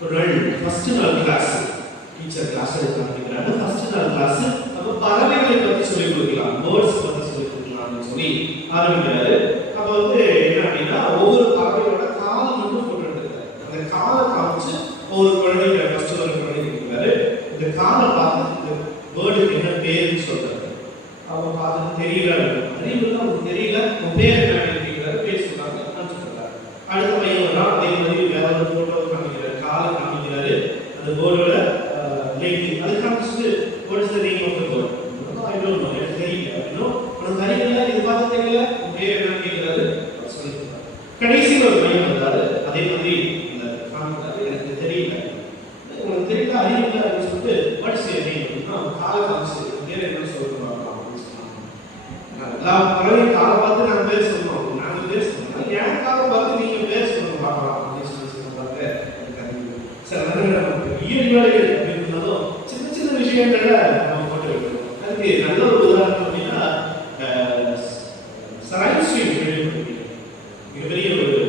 ஒரு நாள் ஃபர்ஸ்ட் நாள் கிளாஸ் டீச்சர் கிளாஸ் எடுக்கிறாங்க. ஃபர்ஸ்ட் நாள் கிளாஸ் அப்போ பறவைகளை பற்றி சொல்லிக் கொடுக்கலாம், பேர்ட்ஸ் பற்றி சொல்லிக் கொடுக்கலாம்னு சொல்லி ஆரம்பிக்கிறாரு. அப்போ என்ன அப்படின்னா ஒவ்வொரு பறவையோட காலை மட்டும் போட்டு எடுத்துக்கிறாரு. அந்த காலை காமிச்சு ஒரு குழந்தைங்க ஃபர்ஸ்ட் ஒரு குழந்தைங்க இருக்கிறாரு. இந்த காலை பார்த்து பேர்டுக்கு என்ன பேருன்னு சொல்றாரு. அவங்க பார்த்து தெரியல, அறிவுதான் உங்களுக்கு தெரியல, உன் பேர் என்ன அப்படிங்கிறாரு. பேர் சொல்றாங்க, சொல்றாரு. அடுத்த பையன் வர்றான், அதே மாதிரி வேற ஒரு போட்டோ காமிக்கிறாரு, காலை காமிக்கிறாரு. அந்த பேர்டோட லைக் அது காமிச்சிட்டு what is the name of the bird? I don't know, எனக்கு தெரியல. உனக்கு தெரியல, இது பார்த்து தெரியல, உன் பேர் என்ன கேட்கிறாரு. சொல்லிடுறாரு. கடைசியில் ஒரு பையன் வந்தாரு, அதே மாதிரி அந்த காமிக்கிறாரு, எனக்கு தெரியல, உனக்கு தெரியல, அறிவு இல்லை அப்படின்னு சொல்லிட்டு what is your name அப்படின்னா காலை காமிச்சு பேர் என்ன சொல்லுவாங்க அப்படின்னு சொன்னாங்க. எல்லா பறவையும் காலை பார்த்து நாங்கள் பேர் சொல்லுவோம், நாங்கள் பேர் சொல்லுவோம், என் காலை பார்த்து நீங்கள் பேர் சொல்லுங்க பார்க்கலாம் அப்படின்னு சொல்லுவாங்க. சில நேரம் இயல்பாளிகள் அப்படின்னாலும் சின்ன சின்ன விஷயங்கள்ல நம்ம போட்டு வைக்கிறோம். அதுக்கு நல்ல ஒரு உதாரணம் அப்படின்னா சரைன்ஸ்டீன் மிகப்பெரிய ஒரு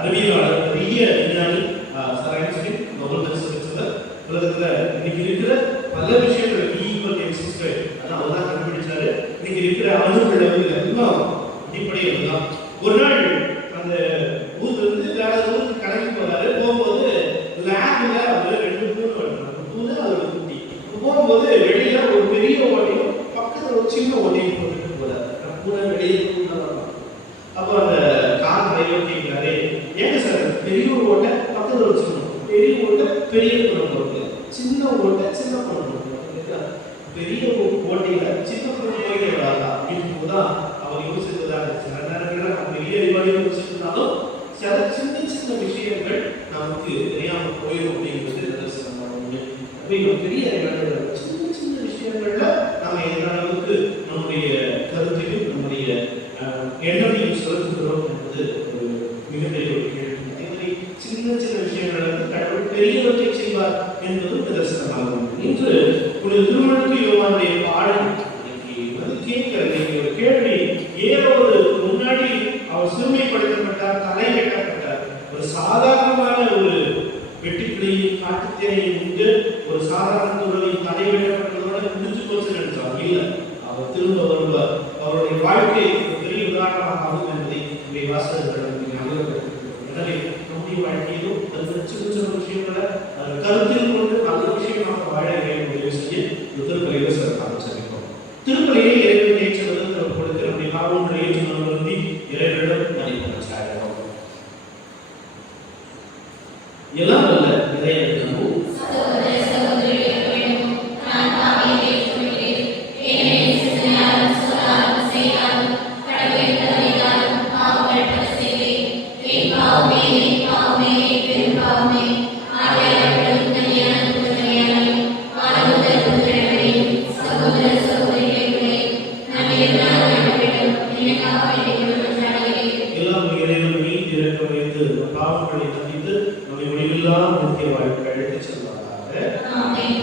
அறிவியலாளர், பெரிய விஞ்ஞானி சரைன்ஸ்டீன், நோபல் பரிசு பெற்றவர். உலகத்துல இன்னைக்கு இருக்கிற பல விஷயங்கள் ஈக்குவல் எக்ஸிஸ்டட் அதான் அவர் தான் கண்டுபிடிச்சாரு. இன்னைக்கு இருக்கிற அணுக்கள் எல்லாம் அடிப்படையில் தான். ஒரு நாள் அந்த ஊர்ல இருந்து வேற ஊருக்கு கிளம்பி போறாரு. போகும்போது லேப்ல அவர் 2 பூனை வளர்க்குறாங்க. பூனை அதோட குட்டி. போகும்போது வெளியில ஒரு பெரிய ஓட்டையும் பக்கத்துல ஒரு சின்ன ஓட்டையும் போட்டுட்டு போறாரு. பூனை வெளியே வரலாம். அப்போ அந்த கார் டிரைவர் கேட்கிறாரு, ஏங்க சார் பெரிய ஒரு ஓட்டை பக்கத்துல ஒரு சின்ன, பெரிய ஓட்டை பெரிய பூனை போறது, சின்ன ஓட்டை சின்ன பூனை போறது, பெரிய ஓட்டையில சின்ன பூனை போயிட்டு வராதா அப்படின்னு போதுதான் அவர் யோசித்ததாக. சில நேரங்களில் நம்ம பெரிய அறிவாளி யோசிச்சிருந்தாலும் சில சின்ன சின்ன விஷயங்கள் நமக்கு தெரியாம போயிடும் அப்படிங்கிறது நிதர்சனமான உண்மை. அப்போ பெரிய அறிவாளிகள் சின்ன சின்ன விஷயங்கள்ல நம்ம எந்த அளவுக்கு நம்முடைய கருத்தையும் நம்முடைய எண்ணத்தையும் செலுத்துகிறோம் என்பது ஒரு மிகப்பெரிய ஒரு கேள்வி. அதே மாதிரி சின்ன சின்ன விஷயங்களுக்கு கடவுள் பெரியவற்றை செய்வார் என்பது நிதர்சனமாக உண்மை. இன்று ஒரு திருமணக்கு யோவானுடைய பாடல் கேட்கிற ஒரு கேள்வி, ஏறோது முன்னாடி அவர் சிறுமைப்படுத்தப்பட்டார், தலை வெட்டப்பட்டார். ஒரு சாதாரணமான ஒரு வெட்டிக்கிளையும் காட்டுத்தேனையும் உண்டு ஒரு சாதாரண துறவின் தலை வெட்டப்பட்டதோட முடிஞ்சு போச்சு நினைச்சார். இல்லை, அவர் திரும்ப வருவார். அவருடைய வாழ்க்கை ஒரு பெரிய உதாரணமாக ஆகும் என்பதை இவை வாசகர்கள் எனவே நம்முடைய வாழ்க்கையிலும் அது சின்ன சின்ன விஷயங்களை கருத்தில் கொண்டு நல்ல விஷயமாக வாழ முடிவு செய்ய திருப்பலையில சிறப்பாக சந்திப்போம். திருப்பலையை இறைவன் ஏற்றுவது கொடுக்கிற நம்முடைய பாவங்களை ஏற்றுவது வந்து இறைவனிடம் நடைபெற சாயணும். எல்லாம் அல்ல இறைவனும் பாவங்களை தவிர்த்து நம்மை முடிவில்லா நித்திய வாழ்க்கை அழைத்து செல்வாராக. ஆமென்.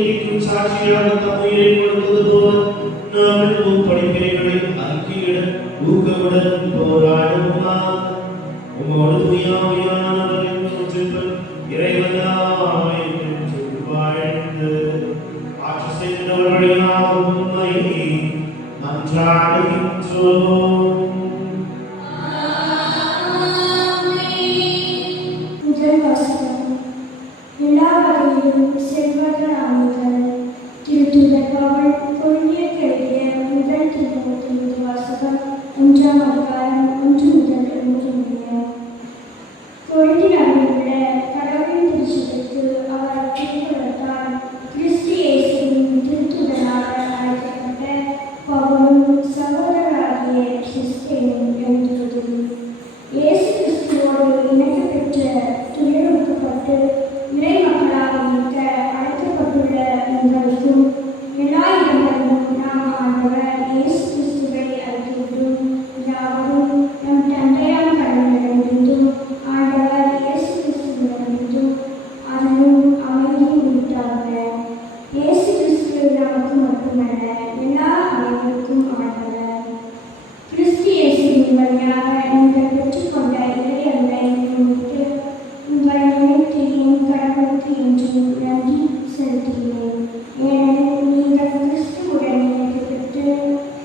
நீதிக்கும் சாட்சியாக தம் உயிரை கொடுத்தது போல நாங்கள் படிப்பினைகளை அறிக்கையிட ஊக்கமுடன் போராடுவோமாக. உமோடு தூயாமையானவரின் ஒன்றில் இறைவனாய் என்று வாழ்ந்து ஆட்சி செய்கின்றவர் வழியாக உம்மை மன்றாடுகின்றோம். முதல் வாசகம். எல்லா வகையிலும் செல்வர்களானீர்கள். திருத்தூதர் பவுல் கொரிந்தியருக்கு எழுதிய முதல் திருமுகத்தின் வாசகம் 1ஆம் அதிகாரம் 1 முதல் 3 முடிய. கொரிந்தியாவில் உள்ள கடவுளின் திருச்சபைக்கு அவர் திருக்குறத்தால் கிறிஸ்து இயேசுவின் திருத்தூதராக அழைக்கப்பட்ட பவுலும் சகோதரராகிய கிறிஸ்தேனும் எழுதுவது. இயேசு கிறிஸ்துவோடு இணைக்கப் பெற்ற துயரொடுக்கப்பட்டு இறை மக்களாக இருக்க அழைக்கப்பட்டுள்ள உங்களுக்கும் எல்லா இடங்களிலும் நாம் ஆண்டவர் இயேசு கிறிஸ்துவை அறிக்கையிடும் யாவரும் நம் தந்தையான கடவுளிடமிருந்தும் ஆண்டவர் இயேசு கிறிஸ்துவிடமிருந்தும் அதிலும் அமைதி உண்டாக. இயேசு கிறிஸ்து நமக்கு மட்டுமல்ல எல்லா அனைவருக்கும் ஆண்டவர். கிறிஸ்து இயேசுவின் வழியாக நீங்கள் பெற்றுக்கொண்ட இறை அன்பை முன்னிட்டு உங்களை நினைத்து என் கடவுளுக்கு என்றும் நன்றி செலுத்துகிறேன். ஏனெனில் நீங்கள் கிறிஸ்துவுடன் இணைக்கப்பட்டு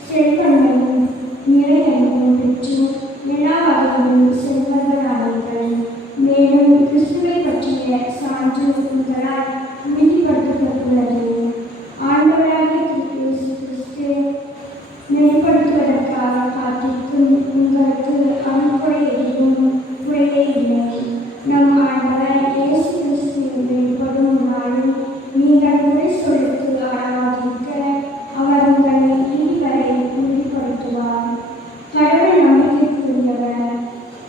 செல்வன்மையும் நிறை அன்பையும் பெற்று எல்லா வகையிலும் செல்வர்களானீர்கள். மேலும் கிறிஸ்துவை பற்றிய சான்று உங்களால் உறுதிப்படுத்தப்பட்டுள்ளது. ஆண்டவராகிய இயேசு கிறிஸ்து வெளிப்படுத்துவதற்காக காத்திருக்கும் உங்களுக்கு அனுப்புரை எதுவும் குறையே இல்லை. நம் ஆண்டவர் இயேசு கிறிஸ்து வெளிப்படும் நாளில் நீங்கள் உரை சொல்லுக்கு ஆளாதிருக்க அவர் உங்களை இறுதி வரை உறுதிப்படுத்துவார். கடவுள் நம்பிக்கைக்குரியவர்.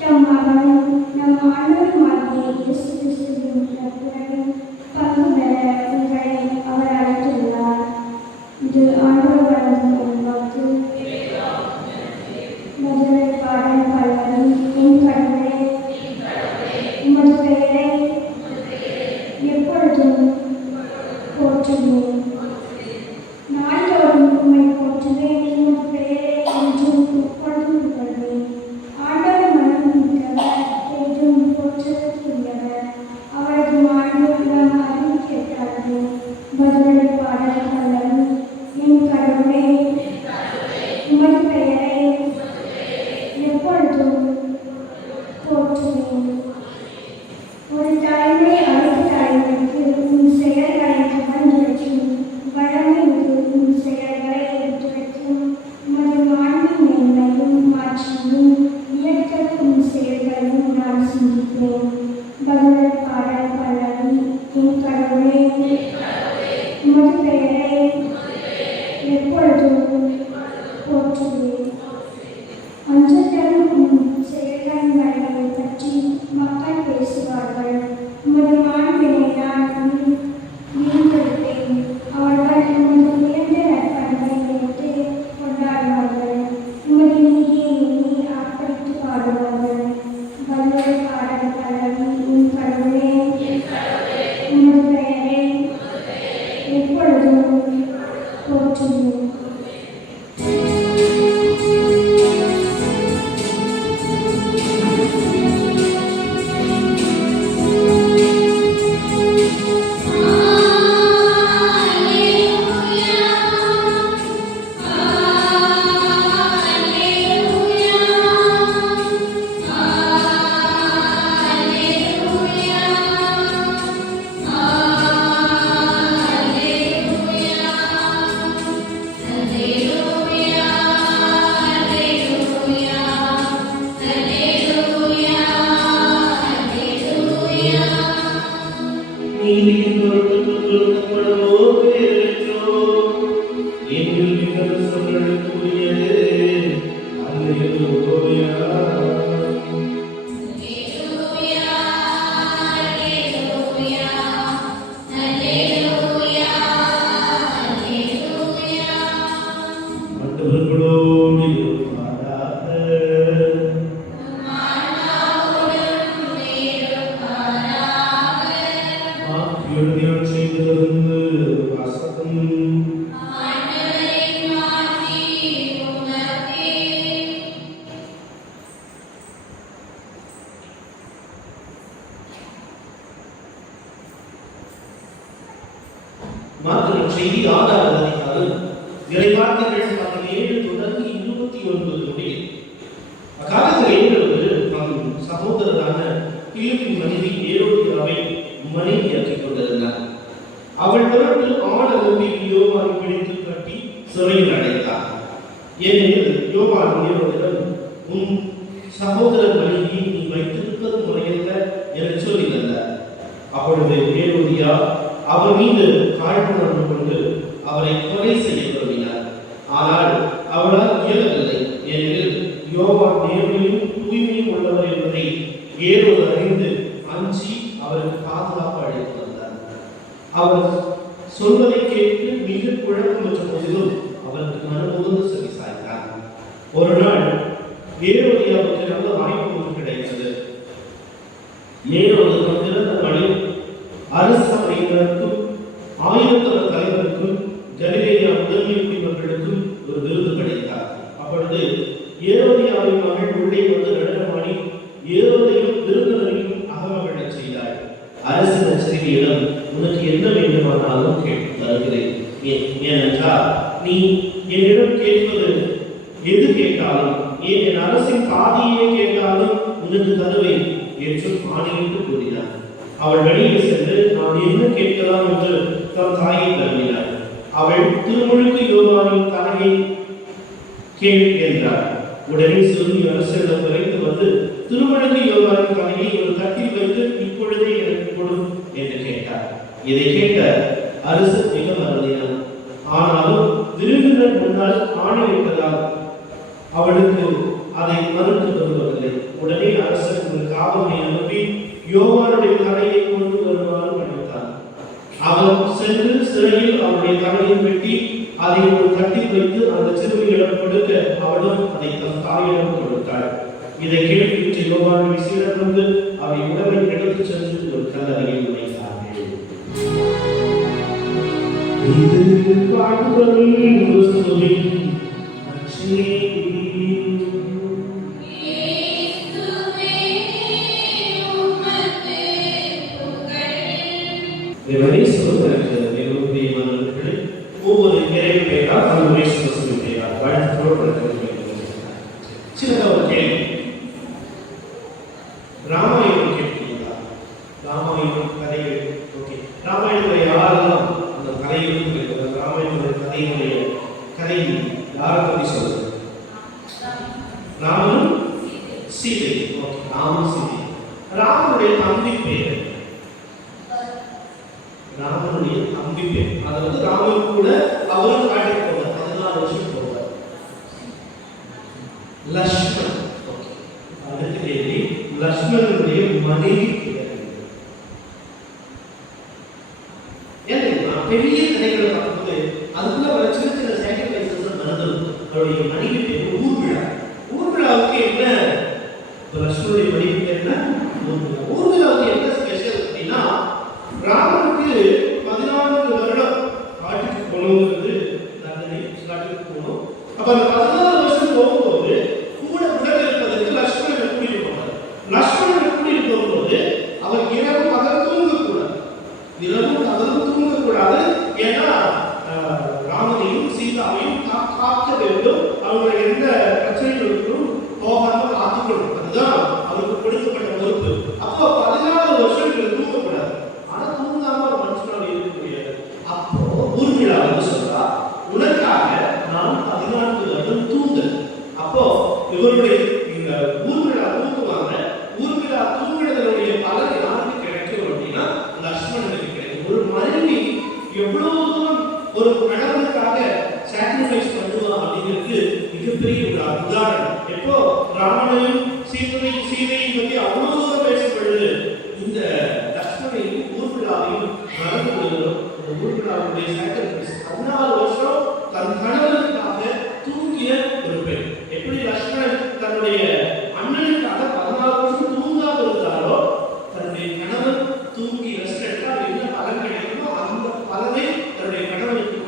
தம் மகனும் நம் ஆண்டவருமாகிய இயேசு கிறிஸ்துவின் பிறப்புகளில் பங்கு பெற உங்களை அவர் அழைத்துள்ளார். இது ஆண்டவர் வழங்கும் வாக்கு. முதல் பாடல் பல்லவி. என் கடவுளே, உமது பெயரை எப்பொழுதும் போற்றுவேன். நாள்தோறும் உம்மை போற்றுவேன். உமது பெயரை என்றும் எப்பொழுதும் புகழ்வேன். ஆண்டவர் மனம் மிக்கவர், என்றும் போற்றுதற்குரியவர். அவரது மாண்பு நம் அறிவு கேட்டார்கள். பதிலடி பாடல் பல்லவி. என் கடவுளே, உமது பெயரை எப்பொழுதும் போற்றுவேன். ஒரு தலைமுறை அடுத்த தலைமுறைக்கு உன் செயல்களை கவர்ந்துரைக்கும் வளமை மிகு உன் செயல்களை எடுத்துரைக்கும் உமது மாண்பின் மேன்மையும் மாட்சியும் இயற்கை உன் செயல்களையும் நான் சிந்திப்பேன். பதிலடி பாடல் பல்லவி. என் கடவுளே, உமது பெயரை எப்பொழுதும் போற்றுவேன். அஞ்சத்தரும் உன் செயல்களின் வழிகளை பற்றி மக்கள் பேசுவார்கள். உமது மாண்பினை நான் வீழ்த்தெடுப்பேன். அவர்கள் உமது உயர்ந்த நற்பண்பை நினைத்து கொண்டாடுவார்கள். உமது நீதியை எண்ணி ஆர்ப்பரித்து பாடுவார்கள். பதிலடி பாடல் பல்லவி. என் கடவுளே, உமது பெயரை எப்பொழுதும் போற்றுவேன். நீதியின் பொருட்டு துன்பப்படுவோ பேரற்றோ எங்கள் விமர்சனங்களுக்குரியது. அல்லேலூயா. மற்றவர்களோடு இருப்பாராக. எழுதியால் செய்திலிருந்து மார்க் செய்தி 6வது அதிகாரம் இறைவார்த்தைகள் 17 தொடங்கி 29 முடியும். அக்காலத்தில் ஏரோது தம் சகோதரரான பிலிப்பின் மனைவி ஏரோதியாவை மனைவியாக்கிக் கொண்டிருந்தார். அவள் பொருட்டு ஆடலம்பில் யோவானை பிடித்து கட்டி சிறையில் அடைத்தார். ஏனெனில் யோவான் ஏரோதிடம், உன் சகோதரர் மனைவியை நீ வைத்திருப்பது முறையல்ல என்று சொல்லி தந்தார். அப்பொழுது ஏரோதியா அவர் மீது காழ்ப்புணர்வு கொண்டு அவரை கொலை செய்ய விரும்பினார். ஆனால் அவளால் இயலவில்லை. ஏனெனில் யோவான் நேர்மையும் தூய்மையும் உள்ளவர் என்பதை ஏரோது அறிந்து அஞ்சி அவருக்கு பாதுகாப்பு அளித்து வந்தார். அவர் சொல்வதை கேட்டு மிக குழப்பமற்ற போதிலும் அவருக்கு மனமுகந்து செவி சாய்த்தார். ஒரு நாள் ஏரோதியாவுக்கு நல்ல வாய்ப்பு ஒன்று கிடைத்தது. ஏரோது பிறந்த நாளில் அரசமையினருக்கும் ஆயிரத்தவர் தலைவருக்கும் கலிலேயா முதன்மை குடிமக்களுக்கும் ஒரு விருது கிடைத்தார். அப்பொழுது ஏரோதியாவின் மகள் உள்ளே வந்து நடனமாடி ஏரோதையும் விருந்தினரையும் அகமகிழச் செய்தாள். அரசின் எச்சரிக்கையிடம், உனக்கு என்ன வேண்டுமானாலும் கேட்டு தருகிறேன். ஏனென்றால் நீ என்னிடம் கேட்பது எது கேட்டாலும், என் அரசின் பாதியே கேட்டாலும் உனக்கு தருவேன் என்று ஆணையிட்டு கூறினார். அவள் வெளியே சென்று நான் என்ன கேட்கலாம் என்று தம் தாயை தருவினார். அவள் திருமுழுக்கு யோவானின் தலையை கேள் என்றார். உடனே சிறுமி அரசரிடம் விரைந்து வந்து திருமுழுக்கு யோவானின் தலையை ஒரு தட்டில் வைத்து இப்பொழுதே எனக்கு கொடு என்று கேட்டார். இதை கேட்ட அரசர் மிக மறந்தார். ஆனாலும் விருந்தினர் முன்னால் ஆணையிட்டதால் அவளுக்கு அதை மறுத்து வருவதில்லை. உடனே அரசர் ஒரு காவலை அனுப்பி யோவானுடைய தலையை கொண்டு வருமாறு பணித்தார். அவர் சென்று சிறையில் அவருடைய தலையை வெட்டி அதை ஒரு தட்டில் வைத்து அந்த சிறுமியிடம் கொடுக்க அவளும் அதை தம் தாயிடம் கொடுத்தாள். இதை கேட்டு யோவான் சீடர் வந்து அவை உடலை எடுத்துச் சென்று ஒரு கல்லறையில் வைத்தார்கள். இது வாழ்வரின் கிறிஸ்துவின் நற்செய்தி. ஒவ்வொரு இறைவு பெயரால் தன்னுடைய சுவாசம் பெயரால் வாழ்த்து சின்ன ஒரு கேள்வி. ராமாயணம் கேட்கிறீங்களா? ராமாயணம் கதைகள். ஓகே, ராமாயணத்தை யாரெல்லாம் அந்த கதைகளுக்கு ராமாயணத்துடைய கதை யாரை பற்றி சொல்றது? ராமனும் சீதை. ஓகே, ராமன் சீதை. ராமனுடைய தம்பி பேர், ராமனுடைய தம்பி பேர். அதாவது ராமன் கூட அவரும் காட்டிட்டு போவார். 14 வருஷம் போவார். லக்ஷ்மண். அடுத்த கேள்வி, லக்ஷ்மணனுடைய மனைவி பேர் என்ன? பெரிய கதைகளை பார்க்கும்போது அதுக்குள்ள ஒரு சின்ன சின்ன சாக்ரிஃபைசஸ் நடந்தது. அவருடைய மனைவி பேர் ஊர்மிளா. ஊர்மிளாவுக்கு என்ன? லக்ஷ்மணனுடைய மனைவி பேர் என்ன? ஊர்மிளா. ஊர்மிளாவுக்கு என்ன ஸ்பெஷல் அப்படின்னா, ராமனுக்கு 14 வருடம் காட்டுக்கு போனோங்கிறது தண்டனை. காட்டுக்கு போனோம். அப்ப அந்த 14 வருஷம் போகும்போது கூட உடல் இருப்பதற்கு லக்ஷ்மணனை கூட்டிட்டு போனார். லக்ஷ்மணனை கூட்டிட்டு போகும்போது அவர் இரவு பகல் தூங்கக்கூடாது. இரவு பகல் தூங்கக்கூடாது. ஏன்னா ராமனையும் சீதாவையும் காக்க வேண்டும். அவங்களுடைய எந்த பிரச்சனைகளுக்கும் போகாம காத்துக்கணும். அதுதான் அவருக்கு கொடுக்கப்பட்ட பொறுப்பு. அப்போ 14 வருஷம் தூங்கக்கூடாது. ஆனா தூங்காம ஒரு மனுஷனோட இருக்க முடியாது. அப்போ ஊர்மிளா வந்து சொல்றா, உனக்காக நான் 14 வருடம் தூங்க. அப்போ இவருடைய இந்த ஊர்மிளா தூங்குவாங்க. ஊர்மிளா தூங்குறதுடைய பலன் யாருக்கு கிடைக்கும் அப்படின்னா லக்ஷ்மணனுக்கு கிடைக்கும். ஒரு மனைவி எவ்வளவு தூரம் ஒரு கணவனுக்காக சாக்ரிஃபைஸ் பண்ணுவா அப்படிங்கிறது மிகப்பெரிய ஒரு உதாரணம். எப்போ ராமனையும் சீதையும் பற்றி அவ்வளவு தூரம் பேசப்படுது, இந்த லக்ஷ்மணையும் ஊர்மிளாவையும் மறந்து விடுகிறோம். இந்த ஊர்மிளாவுடைய சாக்ரிஃபைஸ் 14 வருஷம் தன் கணவனுக்காக தூங்கிய ஒரு பெண். எப்படி லக்ஷ்மணன் தன்னுடைய அண்ணனுக்காக 14 வருஷம் தூங்காம இருந்தாரோ, தன்னுடைய கணவன் தூங்கி ரெஸ்ட் எடுத்தால் என்ன பலன் கிடைக்குமோ அந்த பலனை தன்னுடைய கணவனுக்கு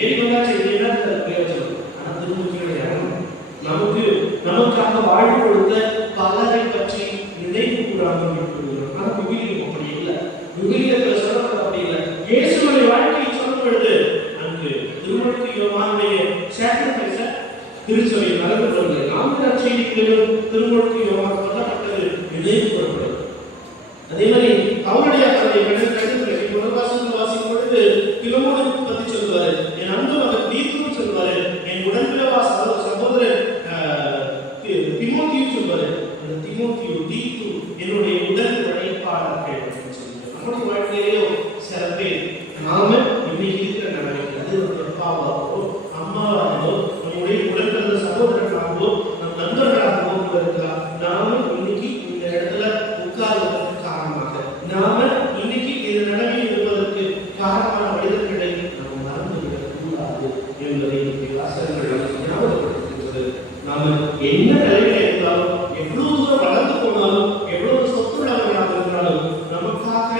ஏறி வந்தாச்சு இல்லைன்னா பிரயோஜனம். ஆனா திருமுறைகளை இறங்கணும். நமக்காக வாழ்வு கொடுத்த பலரை பற்றி நினைவு கூறாமல் விட்டுவிடுகிறோம். ஆனா விவிலியம் அப்படி இல்லை. விவிலியத்தில் சொல்லப்பட அப்படி இல்லை. இயேசுடைய வாழ்க்கையை சொல்லும் பொழுது அங்கு திருமுழுக்கு யோவானுடைய சாக்ரிஃபைஸ திருச்சபை நடந்து கொள்வது 4 நற்செய்திகளிலும் திருமுழுக்கு யோவான் சொல்லப்பட்டது நினைவு கூறப்படுது. அதே மாதிரி அவருடைய முதல் வாசிக்கும் பொழுது பிலமோனை பத்தி சொல்லுவாரு, என் அன்பு மகன் தீத்துன்னு சொல்லுவாரு, என் உடன்பிறவா சகோதரர் திமோத்தியும் சொல்லுவாரு. அந்த திமோத்தியு தீத்து என்னுடைய உடல் உழைப்பாளர்கள் சொல்லுவாரு. நம்முடைய வாழ்க்கையிலேயோ சில பேர் நாம இன்னைக்கு இருக்கிற நிலைமைக்கு அது ஒரு அப்பாவாகவோ அம்மாவாகவோ நம்முடைய உடன்பிறந்த சகோதரர்களாகவோ நம் நண்பர்களாகவோ இருக்கலாம். நாம இன்னைக்கு இந்த இடத்துல உட்கார்வதற்கு காரணமாக, நாம இன்னைக்கு இந்த நிலைமை இருப்பதற்கு காரணமான மனிதர்களை நாம் மறந்துவிடக் கூடாது என்பதை வாசகங்கள் ஞாபகப்படுத்துகிறது. நாம என்ன நிலையில இருந்தாலும், எவ்வளவு தூரம் வளர்ந்து போனாலும், எவ்வளவு சொத்துள்ளவர்களாக இருந்தாலும், நமக்காக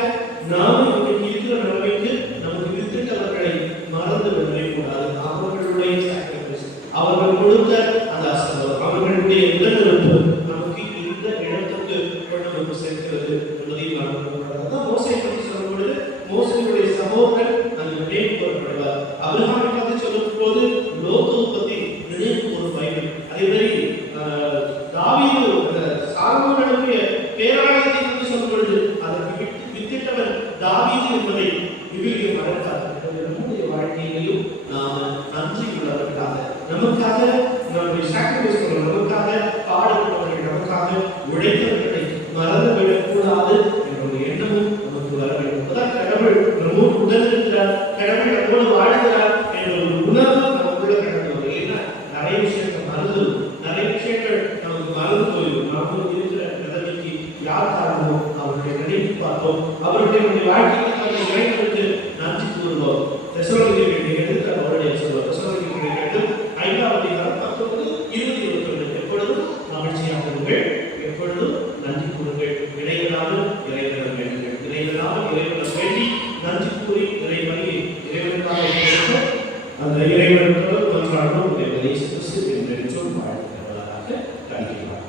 நாம் இன்னைக்கு இருக்கிற நிலைமைக்கு நமக்கு வித்திட்டவர்களை மறந்து விடவே கூடாது. அவர்களுடைய சாக்ரிஃபைஸ், அவர்கள் கொடுத்த அந்த ஆசீர்வாதம், அவர்களுடைய உடனிருப்பு நமக்கு இந்த இடத்துக்கு கொண்டு வந்து சேர்க்கிறது என்பதை மறந்துவிடக்கூடாது. அதான் மோசேயை பற்றி சொல்லும் பொழுது மோசேயுடைய சகோதரன் அங்கு நினைவு கூறப்படுவார். அபிரகாமை பற்றி சொல்லும் போது லோத்து பற்றி நினைவு கூறும் பைபிள். அதே மாதிரி தாவீது சாலமோனுடைய பேராலயத்தை பற்றி சொல்லும் பொழுது அதற்கு வித்திட்டவன் தாவீது என்பதை விவிலியம் மறக்காது. நம்முடைய வாழ்க்கையிலும் நாம் நன்றி உள்ளவர்களாக, நமக்காக நம்முடைய சாக்ரிஃபைஸ் பண்ண, நமக்காக பாடுபட்டவர்கள், நமக்காக உழைத்தவர்களை மறந்துவிடக் கூடாது என்ற ஒரு எண்ணமும் நமக்கு வர வேண்டும். அப்பதான் கடவுள் நம்மோடு உடன் இருக்கிறார், கடவுள் நம்மோடு வாழ்கிறார் என்ற ஒரு உணர்வு நமக்குள்ள கடந்து வரும். ஏன்னா நிறைய விஷயங்கள் மறந்து, நிறைய விஷயங்கள் நமக்கு மறந்து போயிடும். நாம இருக்கிற நிலைமைக்கு யார் காரணமோ அவருடைய நினைவு பார்த்தோம், அவருடைய வாழ்க்கைக்கு இறைவனுக்கு நன்றி கூறுவோம். தெசலோனிக்கேயருக்கு எழுதின அவருடைய சொல்வார், தெசலோனிக்கேயருக்கு 5ஆம் அதிகாரம் 19-21 எப்பொழுதும் மகிழ்ச்சியாக இருங்கள், எப்பொழுதும் நன்றி கூறுங்கள், இறைவனாலும் இறைவனை வேண்டுங்கள், இறைவனாலும் இறைவனை வேண்டி நன்றி கூறி இறைவனை இறைவனுக்காக அந்த இறைவனுக்கு மன்றாடும் இறைவனை கிறிஸ்து என்று சொல் வாழ்த்துகிறவர்களாக கண்டிப்பாக.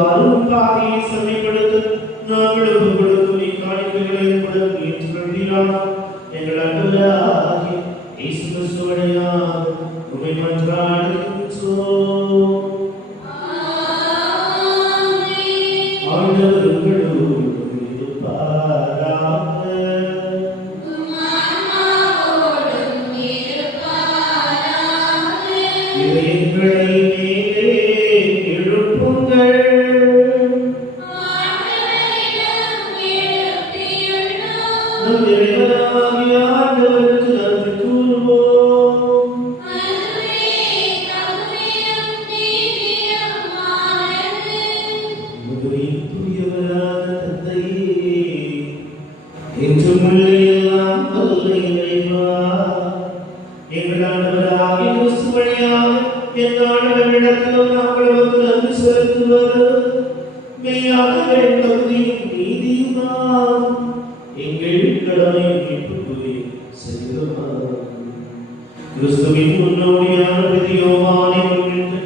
வாரும் பாதையை செம்மைப்படுத்த நாங்கள் ஒப்புக்கொடுக்கும் இக்காணிக்கைகளை உம்மிடம் ஏற்றுக்கொள்வீராக. எங்கள் ஆண்டவராகிய இயேசு கிறிஸ்துவினால் உம்மை மன்றாடுகின்றோம். ஆண்டவர் உங்களோடு இருப்பாராக. இதயங்களை மேலே எழுப்புங்கள். நம் இறைவனாகிய ஆண்டவருக்கு நன்றி கூறுவோம். புரியவரான தந்தையே, என்றும் உள்ள எல்லாம் வல்ல இறைவா, எங்கள் ஆண்டவராகிய கிறிஸ்து வழியாக எந்நாடுகளிடத்திலும் நாங்கள் வந்து நன்றி செலுத்துவது மெய்யாகவே தகுதியும் நீதியுமாம். எங்கள் கடமை மீட்புக்குரிய செல்வமாகும். கிறிஸ்துவின் முன்னோடியான விதியோமானை முன்னிட்டு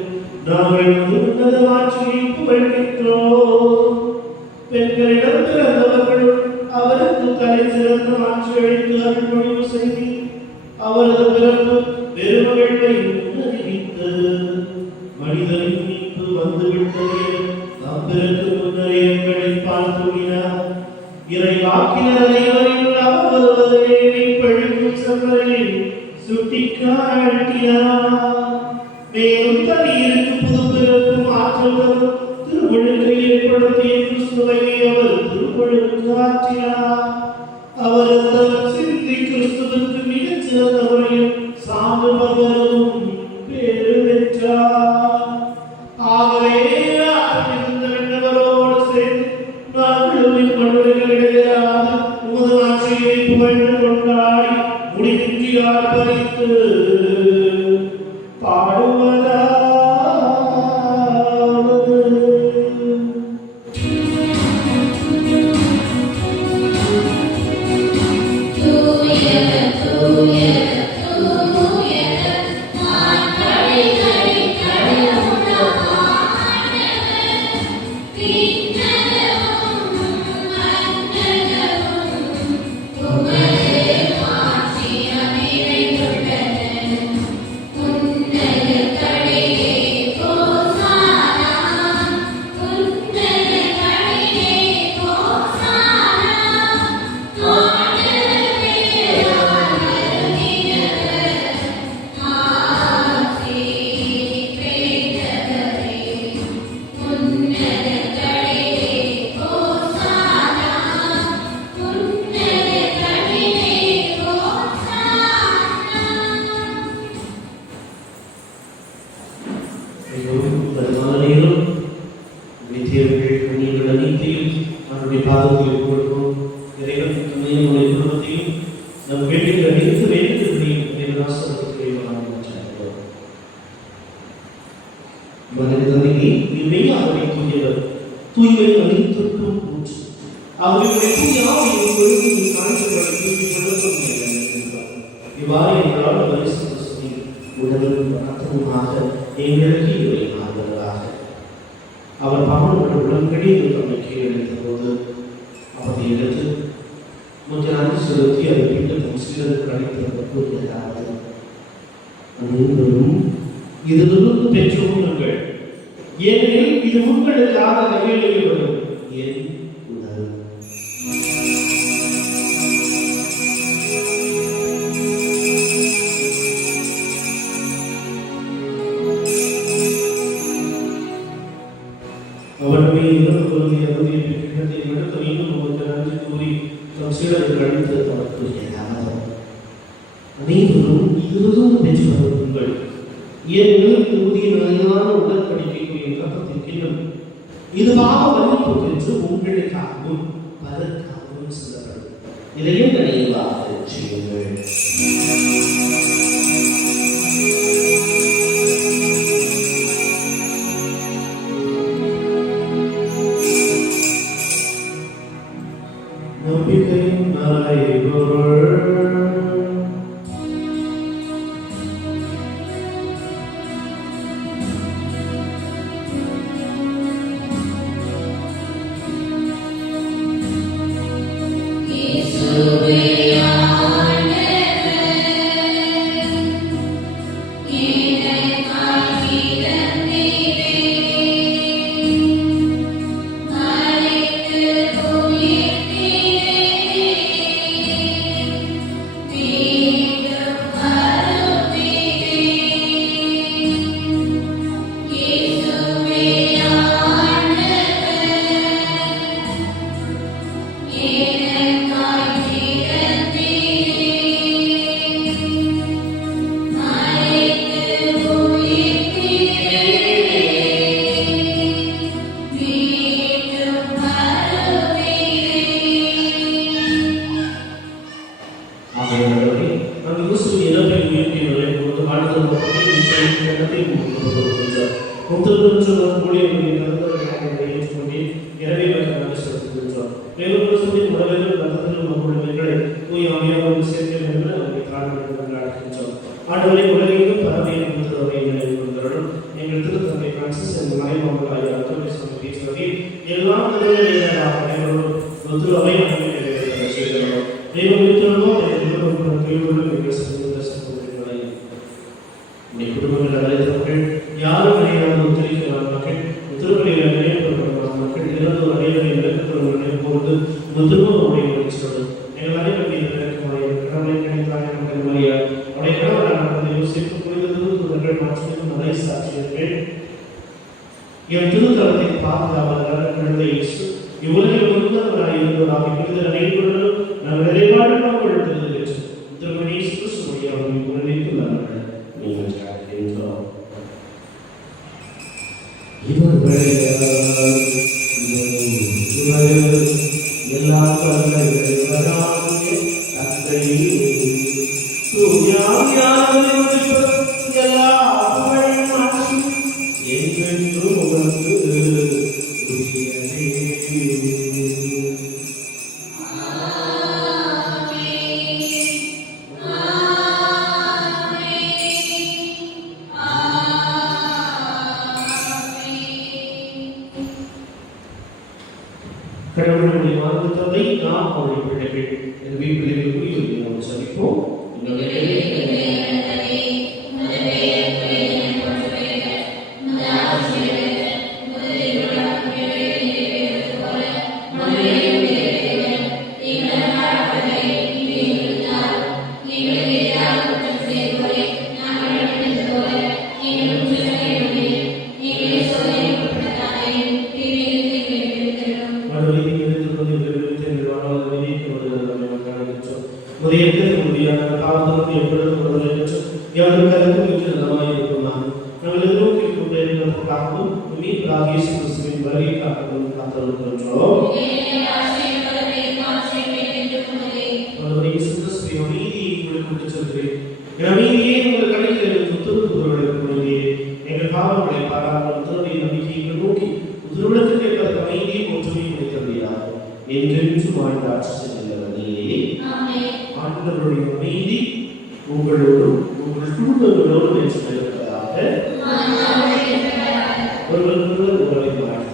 நாங்கள் உன்னத ஆட்சியை புகழ்கின்றோம். பெண்களிடம் பிறந்தவர்களும் அவருக்கு தலை சிறந்த ஆட்சி அளித்து அருள்மொழிவு செய்தி அவரது பிறப்பு பெருமகிழ்வை முன்னறிவித்தது. மனிதனின் மீட்பு வந்துவிட்டது. நம்பருக்கு முன்னரே எங்களில் பால் தூங்கினார். இறை வாக்கினர் அனைவரில் அவர் வருவதை பழிக்கும் செவ்வரில் சுட்டிக்காட்டினார். மேலும் தண்ணீருக்கு புது பிறப்பும் ஆற்றல் தரும் திருமுழுக்கை ஏற்படுத்திய கிறிஸ்துவை அவர் திருமுழுக்கு ஆற்றினார். அவர் அந்த சிந்தி கிறிஸ்துவுக்கு மிகச் சிறந்த முறையில் சான்று பகரும் பேறு பெற்றார். ஆகவே இருந்த வெண்ணவரோடு சேர்ந்து நாங்களும் மனுடைகளிடையாது உமது ஆட்சியை புகழ்ந்து கொண்டாடி முடிவின்றி ஆர்ப்பரித்து அவர் பாவனோடு உடன்படியில் தம்மை கீழளித்த போது அவரை எடுத்து முன்னாடி செலுத்தி அதை மீண்டும் தம் சீடருக்கு அளித்த கூறியதாவது, அனைவரும் இதிலிருந்து பெற்றுக்கொள்ளுங்கள், ஏனெனில் இது உங்களுக்காக கையெழுப்படும் என் உடல். அவனுடைய இரவு பொருளை அருளிய கிண்ணத்தை எடுத்து மீண்டும் உங்களுக்கு நன்றி கூறி தம் சீடருக்கு அளித்து அவர் கூறியதாவது, அனைவரும் இதிலிருந்து பெற்றுக்கொள்ளுங்கள், ஏனெனில் புதிய நிலையான உடன்படிக்கைக்குரிய இரத்தத்தின் கிண்ணம் இதுவாக மன்னிப்பு பெற்று உங்களுக்காகவும் பலருக்காகவும் செல்லப்படும். இதையும் நினைவாக செய்யுங்கள். நம்பிக்கையின் மறைபொருள். சொல்லுவார் ஊழியர்களின் கருத்துக்களை ஏற்றுக்கொண்டு எனவே நன்றி செலுத்துகின்றோம். மேலும் கிறிஸ்துவின் உடலிலும் ரத்தத்திலும் நம்முடைய எங்களை தூய ஆவியானவரோடு சேர்க்க வேண்டும் என நம்மை தாழ்மையுடன் அழைக்கின்றோம். ஆண்டவரை உலகெங்கும் பரவிய கொடுத்தவரை நினைவுறுகிறோம். எங்கள் திருத்தந்தை பிரான்சிஸ் எங்கள் மறைமாமலாகிய அந்தோனி சுவாமி பேசுவதை எல்லா அனைவரும் ஒத்துழைப்பை நம்மை செய்கிறோம். தெய்வம் இருக்கிறதோ எங்கள் சமூக சகோதரர்களை உடைய குடும்பங்கள் அழைத்தவர்கள் யாரும் அடையாத ஒத்துழைக்கிறார் மக்கள் திருப்பலியில் நினைவுபடுத்தப்பட்ட மக்கள் இறந்து அடையாளை இழக்கத்தவர்கள் நினைப்போது திரும்பவுடைய நிகழ்ச்சியோடு எங்கள் அனைவருடைய இறக்குமாறிய கடவுளை நினைத்தாங்க மக்கள் மரியா அவருடைய கடவுளான யோசிப்பு புரிந்த திருத்தூதர்கள் மற்றும் மறை சாட்சியர்கள் என் திருத்தலத்தின் பாதுகாவலர் குழந்தை இயேசு இவ்வுலகில் முழுவதுவராய் இருந்தவராக புனித அனைவரும் நம் நிறைவாடு நாம் கொடுத்தது திருமணி கிறிஸ்துவுடைய அவரை உணர்ந்துள்ளார்கள். நீங்கள் கேட்கின்றோம். எல்லா கடவுளுடைய வாக்குத்தத்தை நாம் அவருடைய பிள்ளைகள் எனவே பிள்ளைகளுக்குரிய நாம் சபிப்போம். உங்களோடும் உங்கள் குடும்பங்களோடும் இருப்பதாக ஒருவருக்கொருவர் உறவை வாழ்த்து.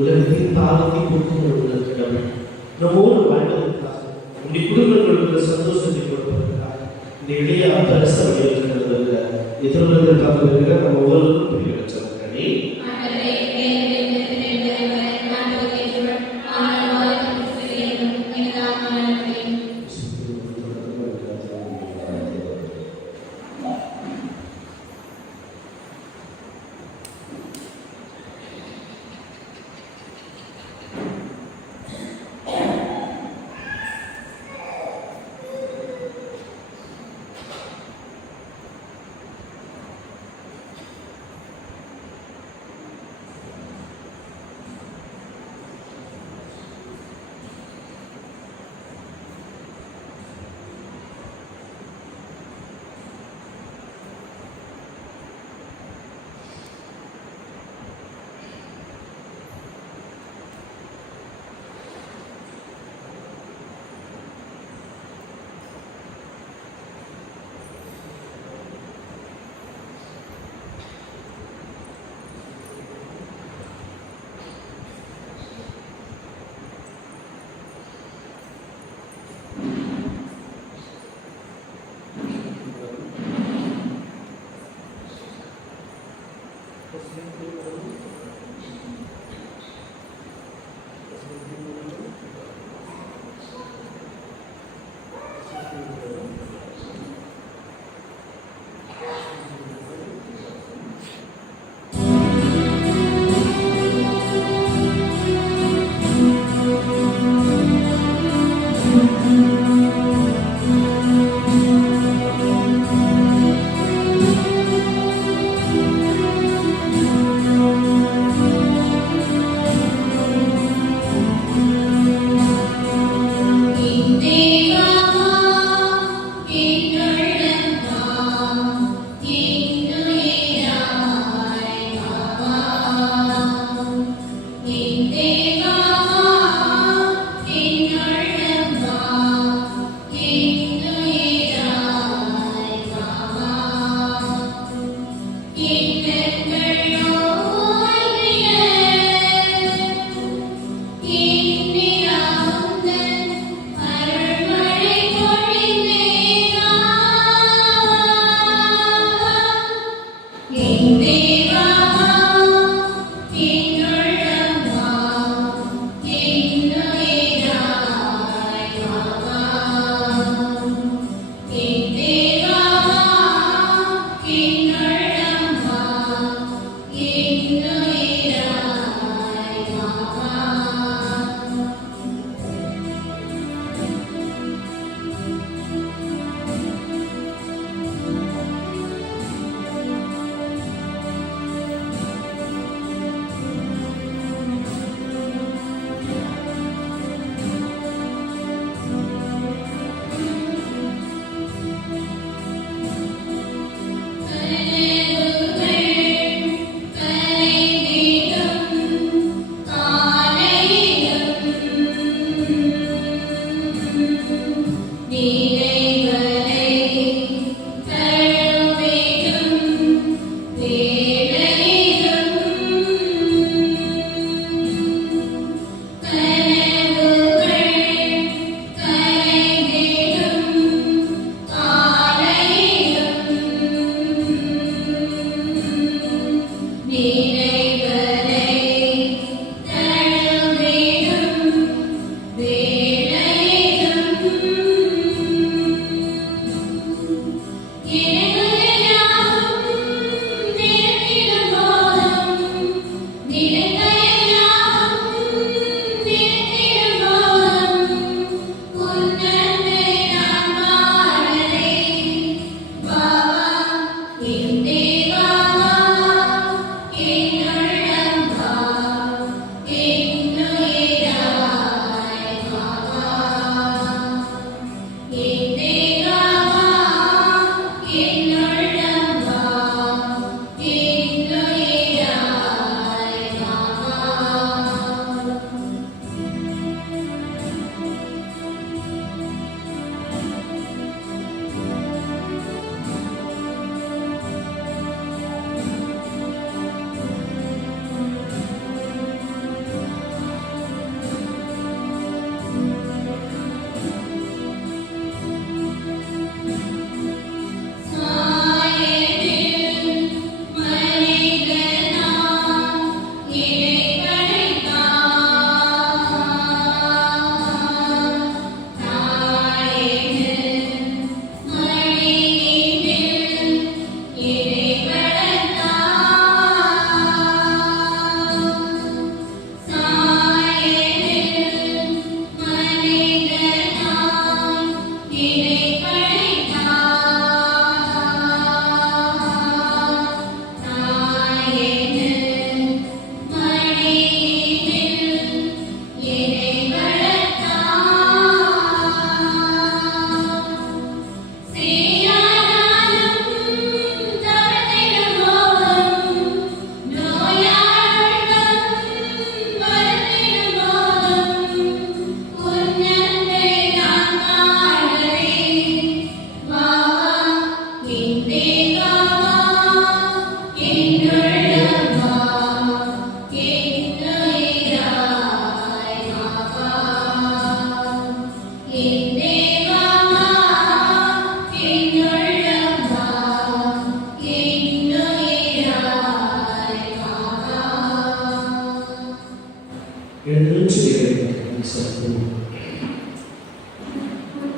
உலகத்தின் பாவத்தை போக்குவதற்கு கடவுள் நம்மோடு வாழ்வதற்காக உங்களுடைய குடும்பங்களுக்கு சந்தோஷத்தை கொடுப்பதற்காக இந்த எளிய அரசு வழியிருக்கிறது எதிர்வதற்காக இருக்கிற நம்ம ஒவ்வொருவரும் புரிய வச்சிருக்கிறே.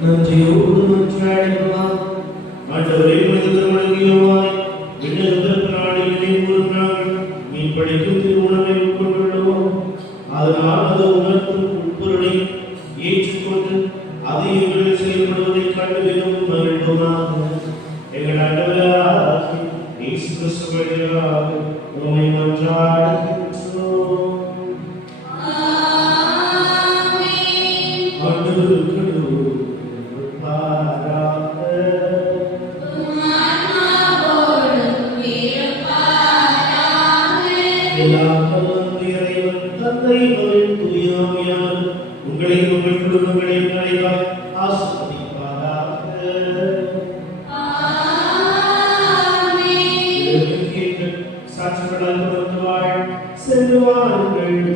நன்றியோடு மன்றாடுவோம். ஆண்டவரே, உமது திருமணங்கியோவாய் விண்ணகத்திற்கு நாளில் நினைவுகூரும் நாங்கள் மீன் படிக்கும் திருவுணவை உட்கொண்டுள்ளோம். அதனால் அது உணர்த்தும் உட்பொருளை ஏற்றுக்கொண்டு அது எங்களில் செயல்படுவதைக் கண்டு மிகவும் மகிழ்ந்தோமாக. எங்கள் ஆண்டவராகிய இயேசு கிறிஸ்து வழியாக உம்மை மன்றாடுகின்றோம். உங்களையும் உங்கள் குடும்பங்களையும் நிறைவாய் ஆசீர்வதிப்பாராக. சாட்சிகளால் சென்று வாருங்கள்.